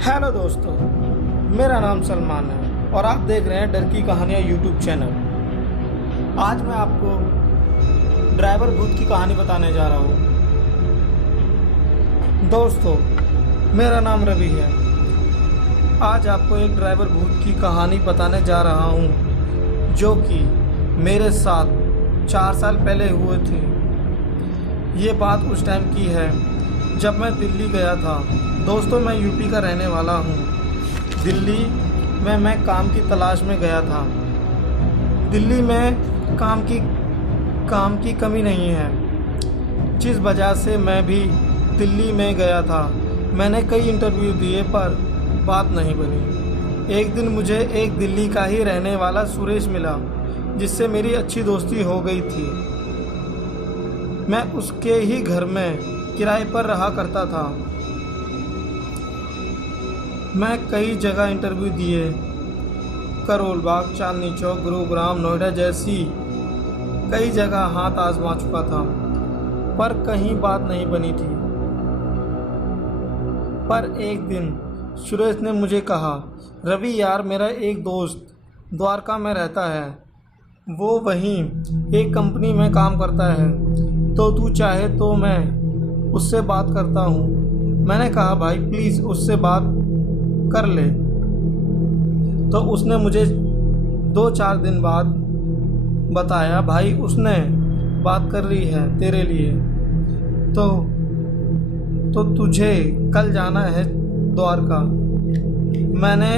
Hello दोस्तों, मेरा नाम सलमान है और आप देख रहे हैं डर की कहानियाँ यूट्यूब चैनल। आज मैं आपको ड्राइवर भूत की कहानी बताने जा रहा हूँ। दोस्तों, मेरा नाम रवि है। आज आपको एक ड्राइवर भूत की कहानी बताने जा रहा हूँ जो कि मेरे साथ 4 साल पहले हुए थे। ये बात उस टाइम की है जब मैं दिल्ली गया था। दोस्तों, मैं यूपी का रहने वाला हूँ। दिल्ली में मैं काम की तलाश में गया था। दिल्ली में काम की कमी नहीं है, जिस वजह से मैं भी दिल्ली में गया था। मैंने कई इंटरव्यू दिए पर बात नहीं बनी। एक दिन मुझे एक दिल्ली का ही रहने वाला सुरेश मिला, जिससे मेरी अच्छी दोस्ती हो गई थी। मैं उसके ही घर में किराए पर रहा करता था। मैं कई जगह इंटरव्यू दिए, करोल बाग, चांदनी चौक, गुरुग्राम, नोएडा जैसी कई जगह हाथ आजमा चुका था, पर कहीं बात नहीं बनी थी। पर एक दिन सुरेश ने मुझे कहा, रवि यार, मेरा एक दोस्त द्वारका में रहता है, वो वहीं एक कंपनी में काम करता है, तो तू चाहे तो मैं उससे बात करता हूँ। मैंने कहा, भाई प्लीज़ उससे बात कर ले। तो उसने मुझे 2-4 दिन बाद बताया, भाई उसने बात कर रही है तेरे लिए, तो तुझे कल जाना है द्वारका। मैंने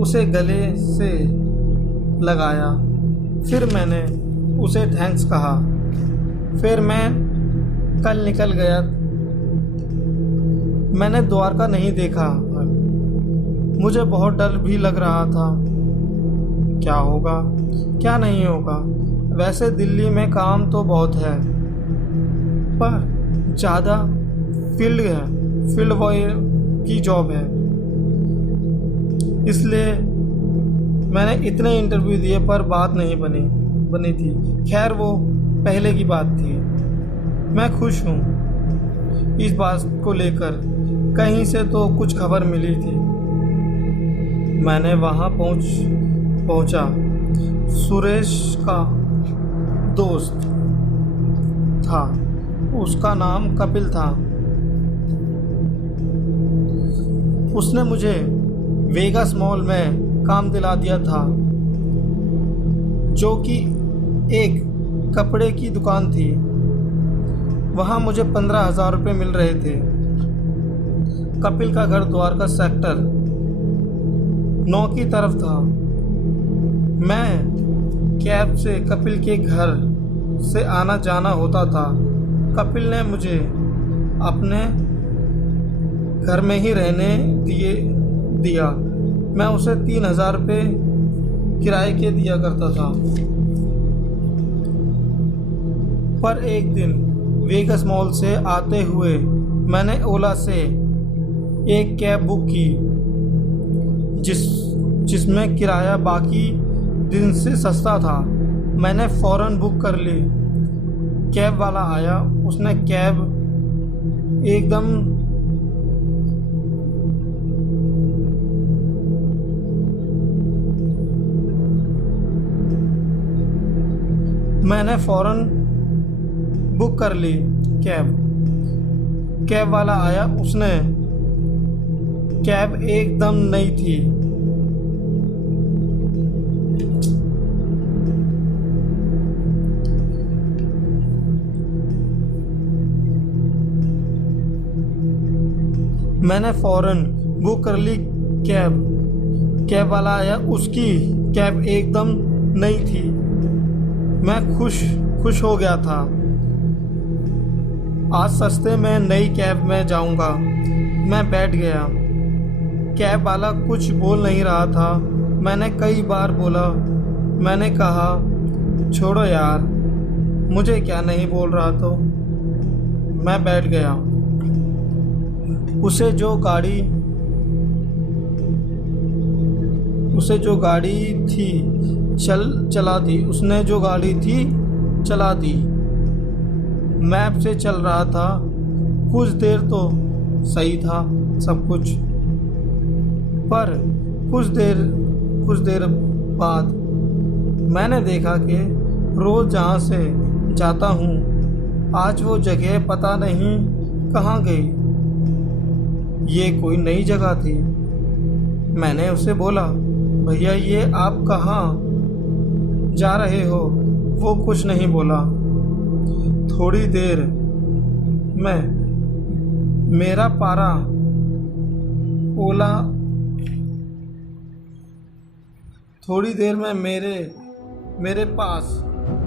उसे गले से लगाया, फिर मैंने उसे थैंक्स कहा। फिर मैं कल निकल गया। मैंने द्वारका नहीं देखा। मुझे बहुत डर भी लग रहा था, क्या होगा क्या नहीं होगा। वैसे दिल्ली में काम तो बहुत है, पर ज़्यादा फील्ड बॉय की जॉब है, इसलिए मैंने इतने इंटरव्यू दिए पर बात नहीं बनी थी। खैर, वो पहले की बात थी। मैं खुश हूँ इस बात को लेकर। कहीं से तो कुछ खबर मिली थी। मैंने वहाँ पहुँचा। सुरेश का दोस्त था, उसका नाम कपिल था। उसने मुझे वेगास मॉल में काम दिला दिया था, जो कि एक कपड़े की दुकान थी। वहाँ मुझे 15,000 रुपये मिल रहे थे। कपिल का घर द्वारका सेक्टर 9 की तरफ था। मैं कैब से कपिल के घर से आना जाना होता था। कपिल ने मुझे अपने घर में ही रहने दिया। मैं उसे 3,000 रुपये किराए के दिया करता था। पर एक दिन वेगस मॉल से आते हुए मैंने ओला से एक कैब बुक की, जिसमें किराया बाकी दिन से सस्ता था। मैंने फ़ौरन बुक कर ली। कैब वाला आया। उसने कैब एकदम मैंने फ़ौरन बुक कर ली कैब वाला आया। उसने कैब एकदम नई थी। मैंने फ़ौरन बुक कर ली कैब वाला आया। उसकी कैब एकदम नई थी। मैं खुश हो गया था। आज सस्ते में नई कैब में जाऊंगा। मैं बैठ गया। कैब वाला कुछ बोल नहीं रहा था। मैंने कई बार बोला। मैंने कहा, छोड़ो यार, मुझे क्या नहीं बोल रहा। तो मैं बैठ गया। उसे जो गाड़ी थी चला दी। उसने जो गाड़ी थी चला दी। मैप से चल रहा था। कुछ देर तो सही था सब कुछ, पर कुछ देर बाद मैंने देखा कि रोज़ जहाँ से जाता हूँ आज वो जगह पता नहीं कहाँ गई। ये कोई नई जगह थी। मैंने उससे बोला, भैया ये आप कहाँ जा रहे हो? वो कुछ नहीं बोला। थोड़ी देर में मेरा पारा ओला थोड़ी देर में मेरे पास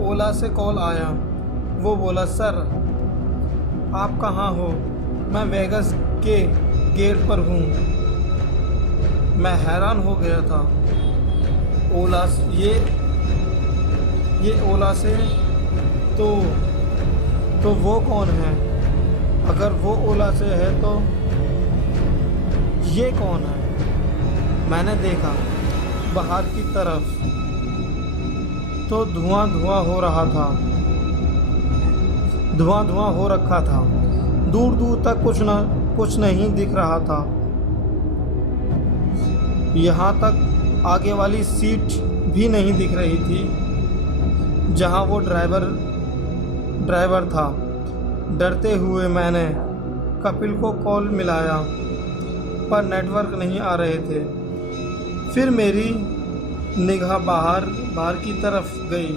ओला से कॉल आया। वो बोला, सर आप कहाँ हो? मैं वेगस के गेट पर हूँ। मैं हैरान हो गया था। ओला ये ओला से तो वो कौन है? अगर वो ओला से है तो ये कौन है? मैंने देखा बाहर की तरफ तो धुआं हो रहा था। धुआं हो रखा था। दूर दूर तक कुछ नहीं दिख रहा था। यहाँ तक आगे वाली सीट भी नहीं दिख रही थी जहाँ वो ड्राइवर था। डरते हुए मैंने कपिल को कॉल मिलाया पर नेटवर्क नहीं आ रहे थे। फिर मेरी निगाह बाहर की तरफ गई।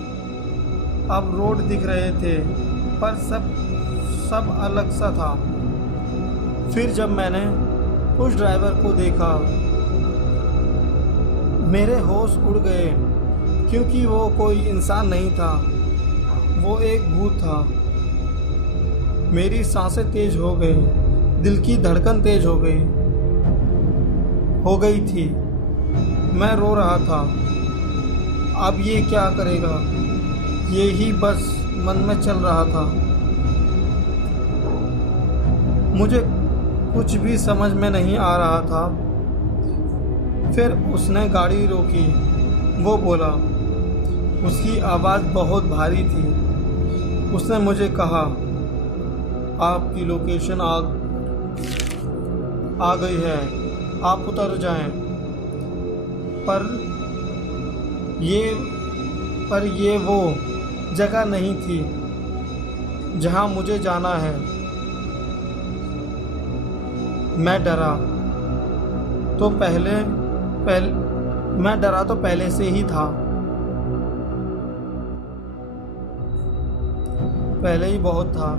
अब रोड दिख रहे थे पर सब अलग सा था। फिर जब मैंने उस ड्राइवर को देखा मेरे होश उड़ गए, क्योंकि वो कोई इंसान नहीं था, वो एक भूत था। मेरी सांसें तेज हो गई, दिल की धड़कन तेज हो गई थी। मैं रो रहा था। अब ये क्या करेगा? ये ही बस मन में चल रहा था। मुझे कुछ भी समझ में नहीं आ रहा था। फिर उसने गाड़ी रोकी। वो बोला, उसकी आवाज़ बहुत भारी थी। उसने मुझे कहा, आपकी लोकेशन आ गई है, आप उतर जाएं। पर ये वो जगह नहीं थी जहां मुझे जाना है। मैं डरा तो पहले से ही था। पहले ही बहुत था।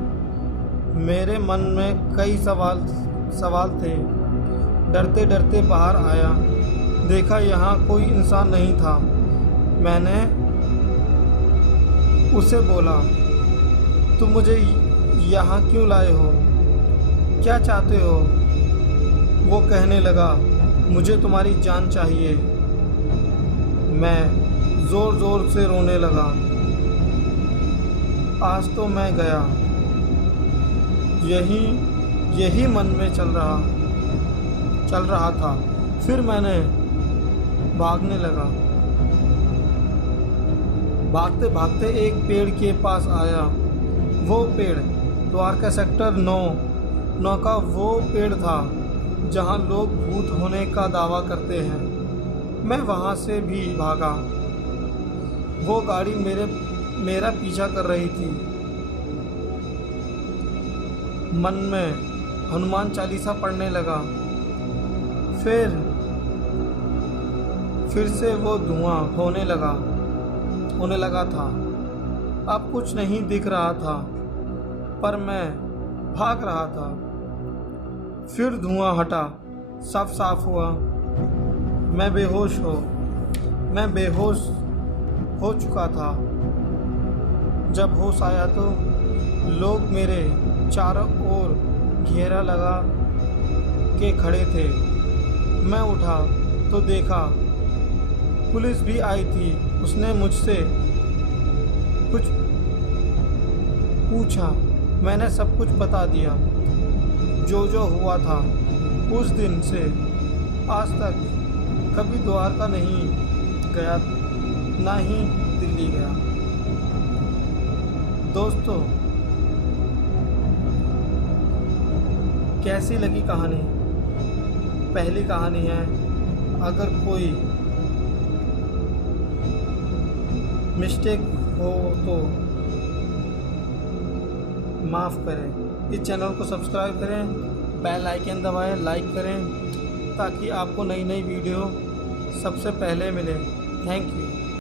मेरे मन में कई सवाल थे। डरते डरते बाहर आया। देखा यहाँ कोई इंसान नहीं था। मैंने उसे बोला, तुम मुझे यहाँ क्यों लाए हो? क्या चाहते हो? वो कहने लगा, मुझे तुम्हारी जान चाहिए। मैं ज़ोर ज़ोर से रोने लगा। आज तो मैं गया। यही मन में चल रहा था। फिर मैंने भागने लगा। भागते भागते एक पेड़ के पास आया। वो पेड़ द्वारका सेक्टर 9 का वो पेड़ था जहाँ लोग भूत होने का दावा करते हैं। मैं वहाँ से भी भागा। वो गाड़ी मेरा पीछा कर रही थी। मन में हनुमान चालीसा पढ़ने लगा। फिर से वो धुआं होने लगा था। अब कुछ नहीं दिख रहा था पर मैं भाग रहा था। फिर धुआं हटा, सब साफ हुआ। मैं बेहोश हो चुका था। जब होश आया तो लोग मेरे चारों ओर घेरा लगा के खड़े थे। मैं उठा तो देखा पुलिस भी आई थी। उसने मुझसे कुछ पूछा। मैंने सब कुछ बता दिया जो हुआ था। उस दिन से आज तक कभी द्वारका नहीं गया, ना ही दिल्ली गया। दोस्तों, कैसी लगी कहानी? पहली कहानी है अगर कोई मिस्टेक हो तो माफ़ करें। इस चैनल को सब्सक्राइब करें, बेल आइकन दबाएं, लाइक करें ताकि आपको नई नई वीडियो सबसे पहले मिले। Thank you.